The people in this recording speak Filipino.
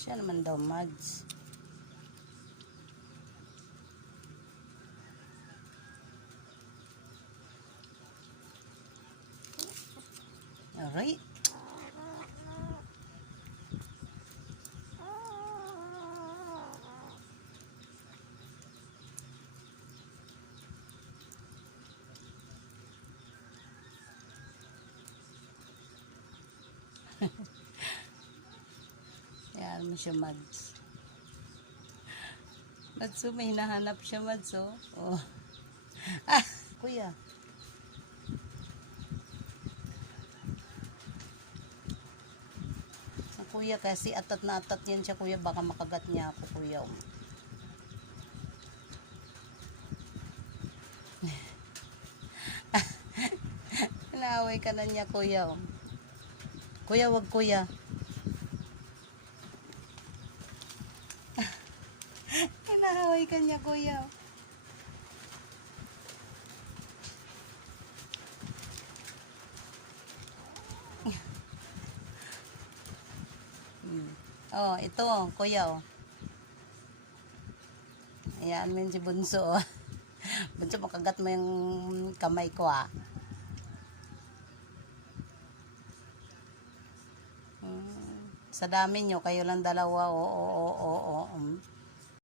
Siya naman daw, Mads. Alright. Yan mo siya, Mads. Mads, oh, may hinahanap siya, Mads, oh. oh. Ah, kuya. Ang kuya, kasi atat na atat yan siya, kuya. Baka makagat niya ako, kuya. oh. Inaaway ka na niya, kuya. oh. Kuya, wag kuya. Niya, kuya. oh. Oh, ito, oh, kuya, oh. Ayan yun si Bunso, oh. Bunso, makagat mo yung kamay ko, ah. Hmm. Sa dami nyo, kayo lang dalawa, oo, oo, oo, oo. um.